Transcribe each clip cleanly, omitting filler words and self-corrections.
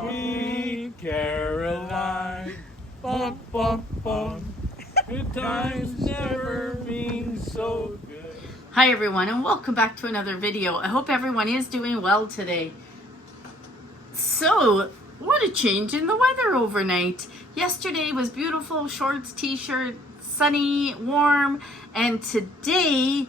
Sweet Caroline, bum, bum, bum. Good times never been so good. Hi everyone, and welcome back to another video. I hope everyone is doing well today. So, what a change in the weather overnight. Yesterday was beautiful, shorts, t-shirt, sunny, warm, and today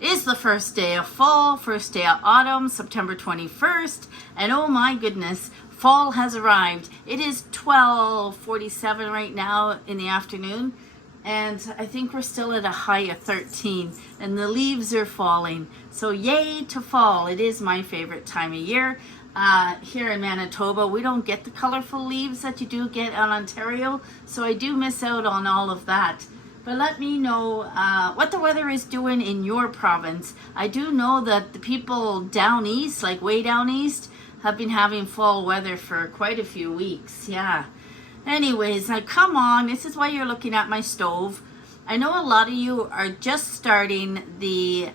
is the first day of fall, first day of autumn, September 21st, and oh my goodness, fall has arrived. It is 12:47 right now in the afternoon, and I think we're still at a high of 13, and the leaves are falling. So yay to fall. It is my favorite time of year. Here in Manitoba, we don't get the colorful leaves that you do get in Ontario, so I do miss out on all of that. But let me know what the weather is doing in your province. I do know that the people down east, like way down east, have been having fall weather for quite a few weeks. Yeah. Anyways, now come on. This is why you're looking at my stove. I know a lot of you are just starting the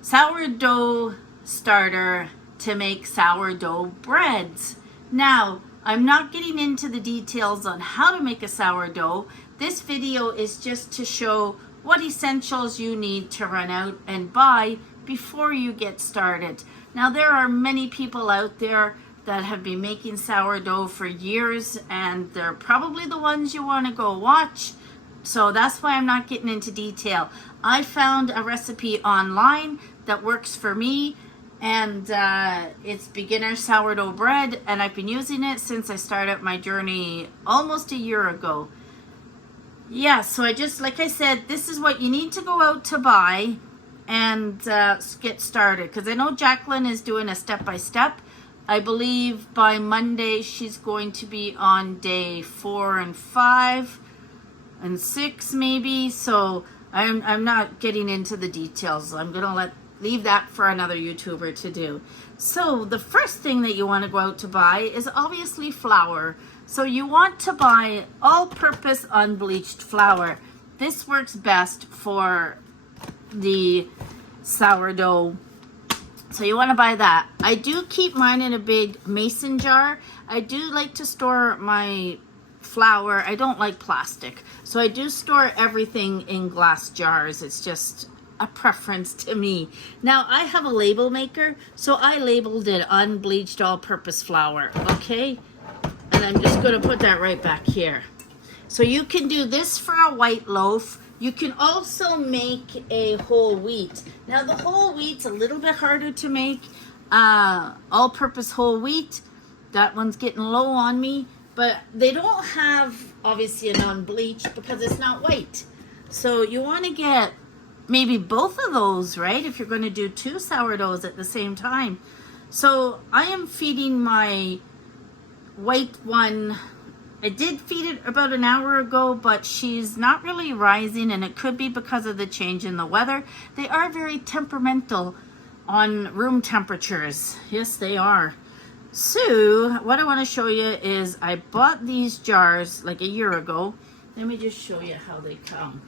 sourdough starter to make sourdough breads. Now, I'm not getting into the details on how to make a sourdough. This video is just to show what essentials you need to run out and buy before you get started. Now, there are many people out there that have been making sourdough for years, and they're probably the ones you want to go watch. So that's why I'm not getting into detail. I found a recipe online that works for me, and it's beginner sourdough bread, and I've been using it since I started my journey almost a year ago. Yeah, so like I said, this is what you need to go out to buy and get started. Because I know Jacqueline is doing a step-by-step. I believe by Monday she's going to be on day 4 and 5 and 6 maybe. So I'm not getting into the details. I'm going to leave that for another YouTuber to do. So the first thing that you want to go out to buy is obviously flour. So you want to buy all-purpose unbleached flour. This works best for the sourdough. So you want to buy that. I do keep mine in a big mason jar. I do like to store my flour. I don't like plastic. So I do store everything in glass jars. It's just a preference to me. Now I have a label maker, so I labeled it unbleached all-purpose flour, okay? And I'm just going to put that right back here. So you can do this for a white loaf. You can also make a whole wheat. Now the whole wheat's a little bit harder to make. All-purpose whole wheat, that one's getting low on me. But they don't have, obviously, an unbleached because it's not white. So you want to get maybe both of those, right? If you're going to do 2 sourdoughs at the same time. So I am feeding my white one. I did feed it about an hour ago, but she's not really rising, and it could be because of the change in the weather. They are very temperamental on room temperatures. Yes, they are. So what I want to show you is I bought these jars like a year ago. Let me just show you how they come.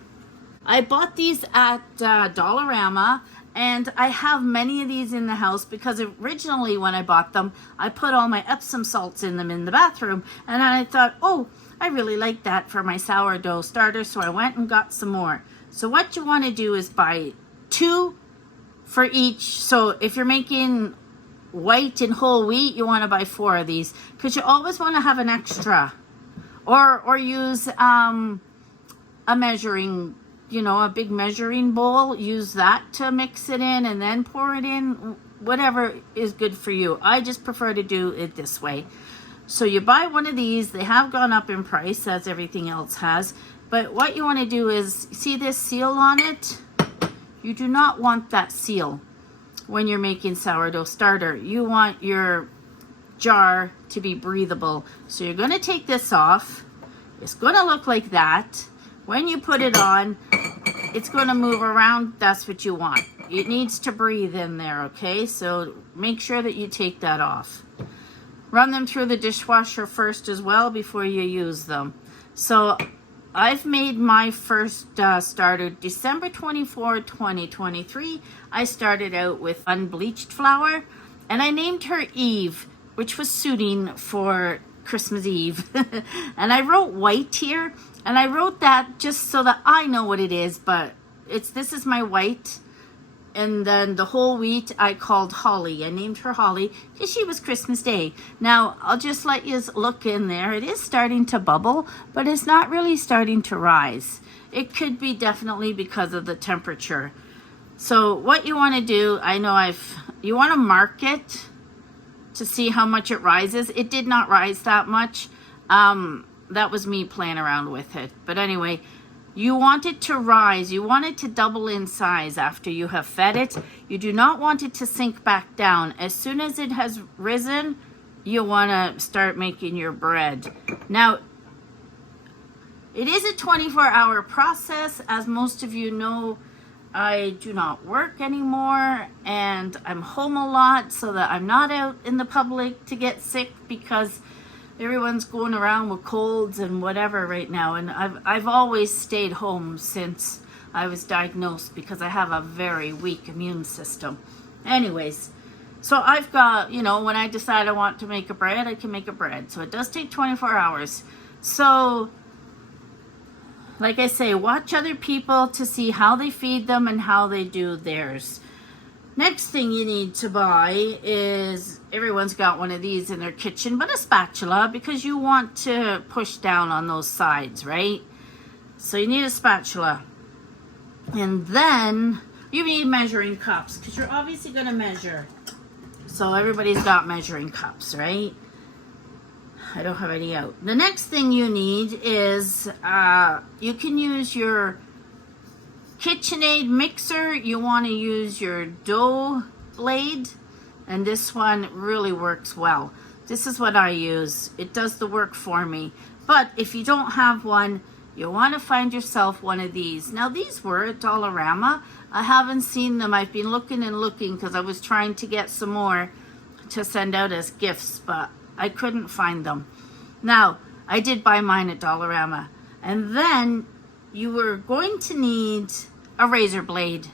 I bought these at Dollarama, and I have many of these in the house because originally when I bought them, I put all my Epsom salts in them in the bathroom, and I thought, oh, I really like that for my sourdough starter, so I went and got some more. So what you want to do is buy 2 for each. So if you're making white and whole wheat, you want to buy 4 of these because you always want to have an extra, or use a measuring, a big measuring bowl. Use that to mix it in and then pour it in. Whatever is good for you. I just prefer to do it this way. So you buy one of these. They have gone up in price as everything else has. But what you want to do is, see this seal on it? You do not want that seal when you're making sourdough starter. You want your jar to be breathable. So you're going to take this off. It's going to look like that. When you put it on, it's going to move around. That's what you want. It needs to breathe in there, okay? So make sure that you take that off. Run them through the dishwasher first as well before you use them. So I've made my first starter December 24, 2023. I started out with unbleached flour, and I named her Eve which was suiting for Christmas Eve. And I wrote white here, and I wrote that just so that I know what it is, but this is my white. And then the whole wheat I called Holly. I named her Holly because she was Christmas Day. Now, I'll just let you look in there. It is starting to bubble, but it's not really starting to rise. It could be definitely because of the temperature. So what you want to do, you want to mark it to see how much it rises. It did not rise that much. That was me playing around with it. But anyway, you want it to rise. You want it to double in size after you have fed it. You do not want it to sink back down. As soon as it has risen, you want to start making your bread. Now, it is a 24-hour process. As most of you know, I do not work anymore, and I'm home a lot so that I'm not out in the public to get sick, because everyone's going around with colds and whatever right now. And I've always stayed home since I was diagnosed because I have a very weak immune system. Anyways, so I've got, when I decide I want to make a bread, I can make a bread. So it does take 24 hours. So, like I say, watch other people to see how they feed them and how they do theirs. Next thing you need to buy is, everyone's got one of these in their kitchen, but a spatula, because you want to push down on those sides, right? So you need a spatula. And then you need measuring cups, because you're obviously going to measure. So everybody's got measuring cups, right? I don't have any out. The next thing you need is, you can use your KitchenAid mixer. You want to use your dough blade, and this one really works well. This is what I use. It does the work for me. But if you don't have one, you want to find yourself one of these. Now, these were at Dollarama. I haven't seen them. I've been looking and looking because I was trying to get some more to send out as gifts, but I couldn't find them. Now, I did buy mine at Dollarama. And then you were going to need a razor blade.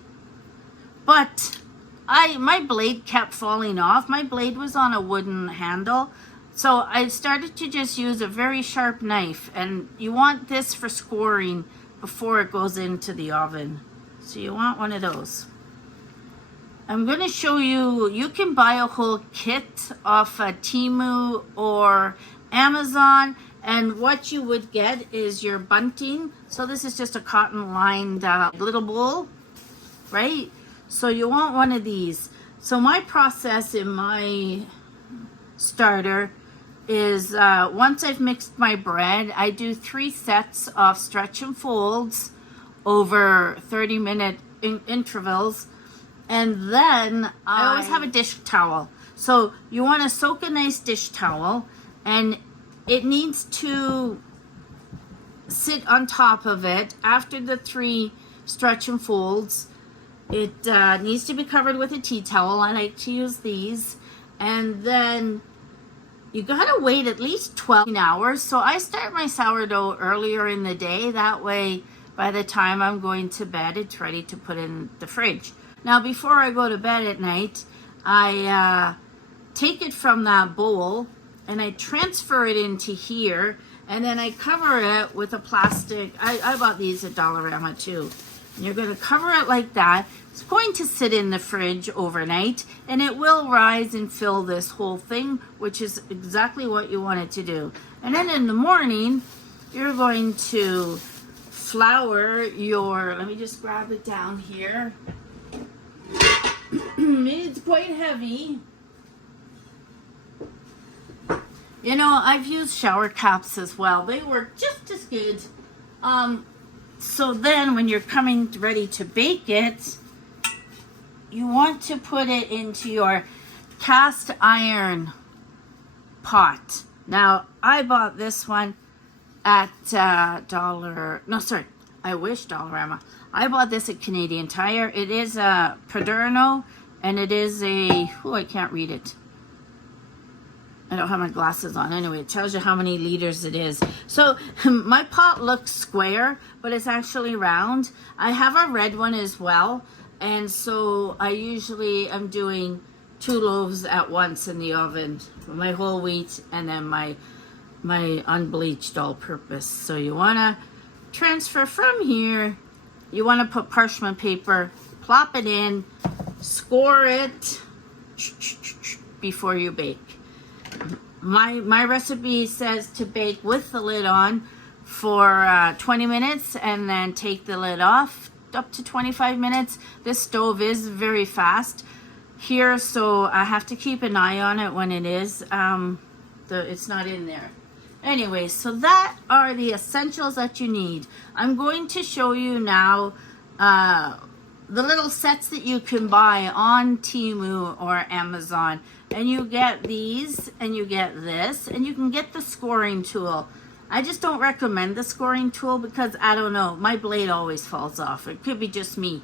But my blade kept falling off. My blade was on a wooden handle. So I started to just use a very sharp knife. And you want this for scoring before it goes into the oven. So you want one of those. I'm going to show you, you can buy a whole kit off Temu or Amazon, and what you would get is your bunting. So this is just a cotton lined little bowl, right? So you want one of these. So my process in my starter is, once I've mixed my bread, I do 3 sets of stretch and folds over 30-minute intervals. And then I always have a dish towel. So you want to soak a nice dish towel, and it needs to sit on top of it after the 3 stretch and folds. It needs to be covered with a tea towel. I like to use these. And then you gotta wait at least 12 hours. So I start my sourdough earlier in the day. That way, by the time I'm going to bed, it's ready to put in the fridge. Now, before I go to bed at night, I take it from that bowl and I transfer it into here, and then I cover it with a plastic. I bought these at Dollarama too. And you're going to cover it like that. It's going to sit in the fridge overnight, and it will rise and fill this whole thing, which is exactly what you want it to do. And then in the morning, you're going to flour your, let me just grab it down here. It's quite heavy. You know, I've used shower caps as well. They work just as good. So then when you're coming ready to bake it, you want to put it into your cast iron pot. Now, I bought this one at Dollarama. I bought this at Canadian Tire. It is a Paderno, and it is a, I can't read it. I don't have my glasses on. Anyway, it tells you how many liters it is. So my pot looks square, but it's actually round. I have a red one as well. And so I usually am doing 2 loaves at once in the oven, my whole wheat and then my unbleached all-purpose. So you want to transfer from here. You want to put parchment paper, plop it in, score it before you bake. My recipe says to bake with the lid on for 20 minutes and then take the lid off up to 25 minutes. This stove is very fast here, so I have to keep an eye on it when it is. It's not in there. Anyway, so that are the essentials that you need. I'm going to show you now the little sets that you can buy on Temu or Amazon. And you get these, and you get this, and you can get the scoring tool. I just don't recommend the scoring tool because, I don't know, my blade always falls off. It could be just me.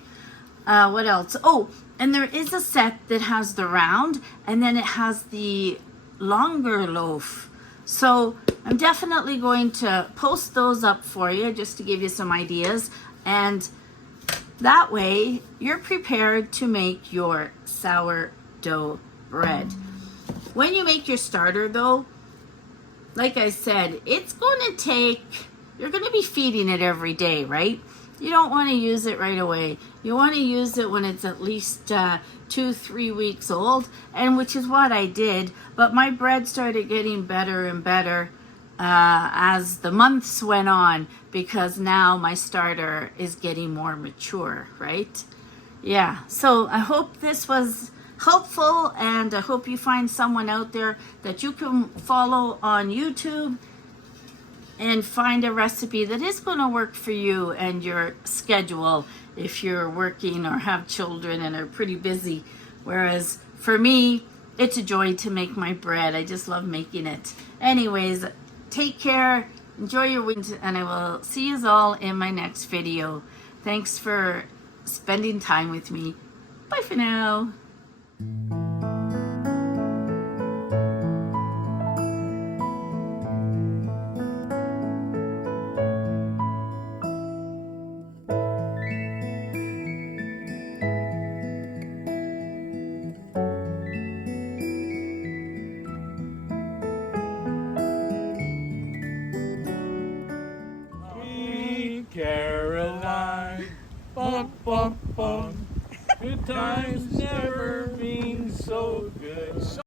What else? Oh, and there is a set that has the round, and then it has the longer loaf. So I'm definitely going to post those up for you just to give you some ideas. And that way, you're prepared to make your sourdough bread. When you make your starter though, like I said, it's going to take, you're going to be feeding it every day, right? You don't want to use it right away. You want to use it when it's at least 2-3 weeks old, and which is what I did. But my bread started getting better and better as the months went on, because now my starter is getting more mature, right? Yeah, so I hope this was helpful, and I hope you find someone out there that you can follow on YouTube and find a recipe that is going to work for you and your schedule if you're working or have children and are pretty busy. Whereas for me, it's a joy to make my bread. I just love making it. Anyways, take care, enjoy your week, and I will see you all in my next video. Thanks for spending time with me. Bye for now. Sweet Caroline, bum bum bum. Good times never been so